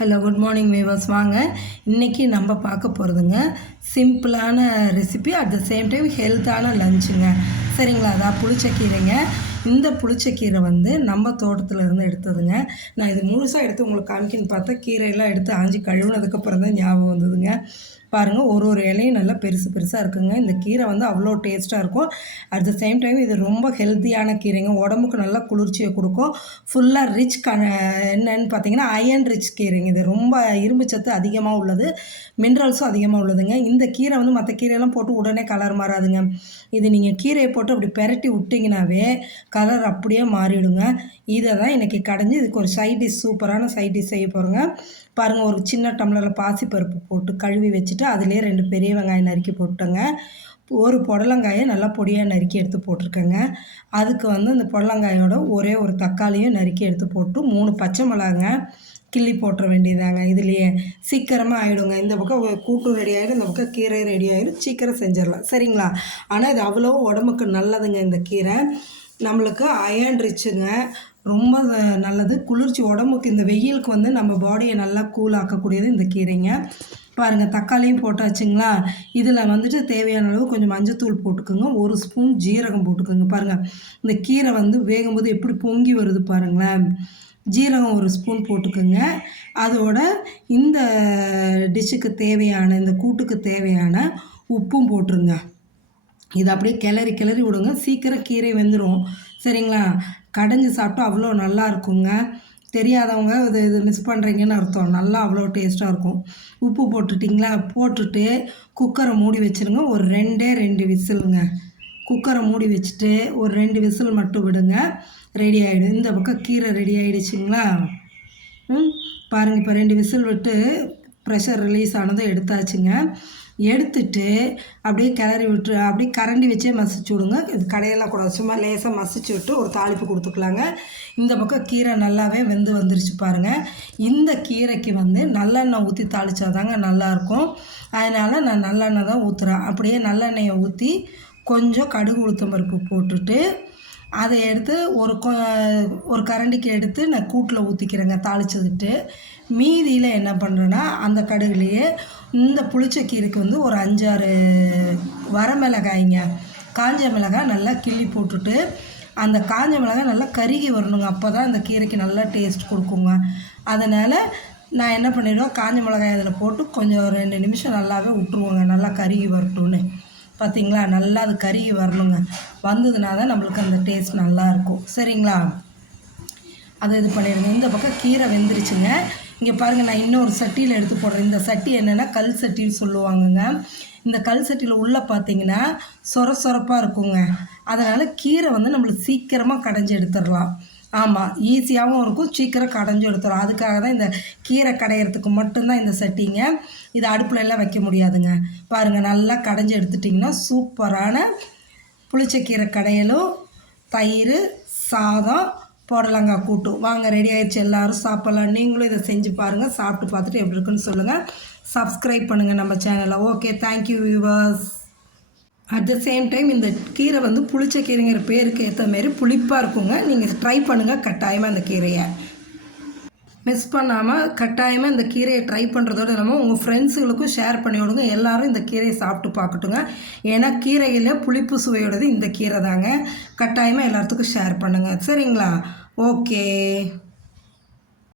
Hello good morning viewers வாங்க இன்றைக்கி நம்ம பார்க்க போகிறதுங்க சிம்பிளான recipe at the same time ஹெல்த்தான லஞ்சுங்க சரிங்களா? அதான் புளிச்சக்கீரைங்க. இந்த புளிச்சக்கீரை வந்து நம்ம தோட்டத்தில் இருந்து எடுத்ததுங்க. நான் இது முழுசாக எடுத்து உங்களுக்கு காமிக்கின்னு பார்த்தா கீரையெல்லாம் எடுத்து ஆஞ்சி கழுவுனதுக்கப்புறம் தான் ஞாபகம் வந்ததுங்க. பாருங்கள் ஒரு ஒரு இலையும் நல்லா பெருசு பெருசாக இருக்குங்க. இந்த கீரை வந்து அவ்வளோ டேஸ்ட்டாக இருக்கும். அட் த சேம் டைம் இது ரொம்ப ஹெல்த்தியான கீரைங்க. உடம்புக்கு நல்லா குளிர்ச்சியை கொடுக்கும். ஃபுல்லாக ரிச் க என்னன்னு பார்த்தீங்கன்னா அயன் ரிச் கீரைங்க. இது ரொம்ப இரும்பு சத்து அதிகமாக உள்ளது. மினரல்ஸும் அதிகமாக உள்ளதுங்க. இந்த கீரை வந்து மற்ற கீரையெல்லாம் போட்டு உடனே கலர் மாறாதுங்க. இது நீங்கள் கீரையை போட்டு அப்படி பெரட்டி விட்டிங்கனாவே கலர் அப்படியே மாறிடுங்க. இதை தான் இன்றைக்கி கடைஞ்சி இதுக்கு ஒரு சைட் டிஷ் சூப்பரான சைட் டிஷ் செய்ய போகிறோங்க பாருங்கள் ஒரு சின்ன டம்ளரில் பாசிப்பருப்பு போட்டு கழுவி வச்சுட்டு அதுலேயே ரெண்டு பெரிய வெங்காயம் நறுக்கி போட்டுங்க ஒரு புடலங்காயை நல்லா பொடியாக நறுக்கி எடுத்து போட்டிருக்கேங்க. அதுக்கு வந்து இந்த புடலங்காயோட ஒரே ஒரு தக்காளியும் நறுக்கி எடுத்து போட்டு மூணு பச்சை மிளகாங்க கிள்ளி போட்டுற வேண்டியதாங்க இதுலேயே சீக்கிரமாக ஆகிடுங்க இந்த பக்கம் கூட்டு ரெடி ஆகிடும் இந்த பக்கம் கீரை ரெடி ஆகிடும் சீக்கிரம் செஞ்சிடலாம். சரிங்களா? ஆனால் இது அவ்வளோ உடம்புக்கு நல்லதுங்க இந்த கீரை. நம்மளுக்கு அயன் ரிச்சுங்க ரொம்ப நல்லது. குளிர்ச்சி உடம்புக்கு இந்த வெயிலுக்கு வந்து நம்ம பாடியை நல்லா கூல் ஆக்கக்கூடியது இந்த கீரைங்க. பாருங்கள் தக்காளியும் போட்டாச்சுங்களா? இதில் வந்துட்டு தேவையான அளவு கொஞ்சம் மஞ்சத்தூள் போட்டுக்கோங்க. ஒரு ஸ்பூன் ஜீரகம் போட்டுக்கோங்க. பாருங்கள் இந்த கீரை வந்து வேகும்போது எப்படி பொங்கி வருது பாருங்களேன். ஜீரகம் ஒரு ஸ்பூன் போட்டுக்கோங்க. அதோட இந்த டிஷ்ஷுக்கு தேவையான இந்த கூட்டுக்கு தேவையான உப்பும் போட்டுருங்க. இதை அப்படியே கிளறி கிளறி விடுங்க. சீக்கிரம் கீரை வெந்துடும் சரிங்களா? கடைஞ்சி சாப்பிட்டா அவ்வளோ நல்லா இருக்குங்க. தெரியாதவங்க இது இது மிஸ் பண்ணுறீங்கன்னு அர்த்தம். நல்லா அவ்வளோ டேஸ்ட்டாக இருக்கும். உப்பு போட்டுட்டிங்களா? போட்டுட்டு குக்கரை மூடி வச்சுருங்க. ஒரு ரெண்டே ரெண்டு விசிலுங்க. குக்கரை மூடி வச்சுட்டு ஒரு ரெண்டு விசில் மட்டும் விடுங்க. ரெடி ஆகிடும் இந்த பக்கம் கீரை ரெடி ஆகிடுச்சிங்களா ம் பாருங்கள் இப்போ ரெண்டு விசில் விட்டு ப்ரெஷர் ரிலீஸ் ஆனதும் எடுத்தாச்சுங்க. எடுத்துட்டு அப்படியே கிளறி விட்டு அப்படியே கரண்டி வச்சே மசிச்சு விடுங்க. இது கடையெல்லாம் கூட சும்மா லேசாக மசிச்சு விட்டு ஒரு தாளிப்பு கொடுத்துக்கலாங்க. இந்த பக்கம் கீரை நல்லாவே வெந்து வந்துருச்சு பாருங்கள் இந்த கீரைக்கு வந்து நல்லெண்ணெய் ஊற்றி தாளித்தாதாங்க நல்லாயிருக்கும். அதனால் நான் நல்லெண்ணெய் தான் ஊற்றுறேன் அப்படியே நல்லெண்ணெயை ஊற்றி கொஞ்சம் கடுகு உளுத்தம் பருப்பு போட்டுட்டு அதை எடுத்து ஒரு கொ ஒரு கரண்டிக்கு எடுத்து நான் கூட்டில் ஊற்றிக்கிறேங்க தாளிச்சதுட்டு மீதியில் என்ன பண்ணுறேன்னா அந்த கடுகுலேயே இந்த புளிச்சக்கீரைக்கு வந்து ஒரு அஞ்சாறு வரமிளகாய்ங்க காஞ்ச மிளகாய் நல்லா கிள்ளி போட்டுட்டு அந்த காஞ்ச மிளகாய் நல்லா கருகி வரணுங்க. அப்போ தான் அந்த கீரைக்கு நல்லா டேஸ்ட் கொடுக்குங்க. அதனால் நான் என்ன பண்ணிவிடுவேன் காஞ்ச மிளகாய் அதில் போட்டு கொஞ்சம் ரெண்டு நிமிஷம் நல்லாவே விட்ருவோங்க நல்லா கருகி வரட்டும்னு. பார்த்திங்களா நல்லா அது கருகி வரணுங்க. வந்ததுனா தான் நம்மளுக்கு அந்த டேஸ்ட் நல்லாயிருக்கும் சரிங்களா? அதை இது பண்ணிடுங்க. இந்த பக்கம் கீரை வெந்துருச்சுங்க. இங்கே பாருங்கள் நான் இன்னொரு சட்டியில் எடுத்து போடுறேன். இந்த சட்டி என்னென்னா கல் சட்டின்னு சொல்லுவாங்கங்க. இந்த கல் சட்டியில் உள்ளே பார்த்தீங்கன்னா சொர சொரப்பாக இருக்குங்க. அதனால் கீரை வந்து நம்மளுக்கு சீக்கிரமாக கடைஞ்சி எடுத்துடலாம். ஆமாம் ஈஸியாகவும் இருக்கும். சீக்கிரம் கடைஞ்சி எடுத்துரும். அதுக்காக தான் இந்த கீரை கடையிறதுக்கு மட்டும்தான் இந்த சட்டிங்க இது அடுப்பில் எல்லாம் வைக்க முடியாதுங்க. பாருங்கள் நல்லா கடைஞ்சி எடுத்துட்டிங்கன்னா சூப்பரான புளிச்சக்கீரை கடையலும் தயிர் சாதம் புடலங்காய் கூட்டு. வாங்க ரெடி ஆயிடுச்சு. எல்லோரும் சாப்பிட்லாம். நீங்களும் இதை செஞ்சு பாருங்கள் சாப்பிட்டு பார்த்துட்டு எப்படி இருக்குன்னு சொல்லுங்கள் சப்ஸ்கிரைப் பண்ணுங்கள் நம்ம சேனலை okay thank you viewers at the same time இந்த கீரை வந்து புளிச்ச கீரைங்கிற பேருக்கு ஏற்ற மாரி புளிப்பாக இருக்குங்க. நீங்கள் ட்ரை பண்ணுங்கள் கட்டாயமாக இந்த கீரையை. மிஸ் பண்ணாமல் கட்டாயமாக இந்த கீரையை ட்ரை பண்ணுறதோடு இல்லாமல் உங்கள் ஃப்ரெண்ட்ஸுகளுக்கும் ஷேர் பண்ணி விடுங்க. எல்லோரும் இந்த கீரையை சாப்பிட்டு பார்க்கட்டுங்க. ஏன்னா கீரையில் புளிப்பு சுவையோடது இந்த கீரை தாங்க கட்டாயமாக எல்லாத்துக்கும் ஷேர் பண்ணுங்கள் சரிங்களா? ஓகே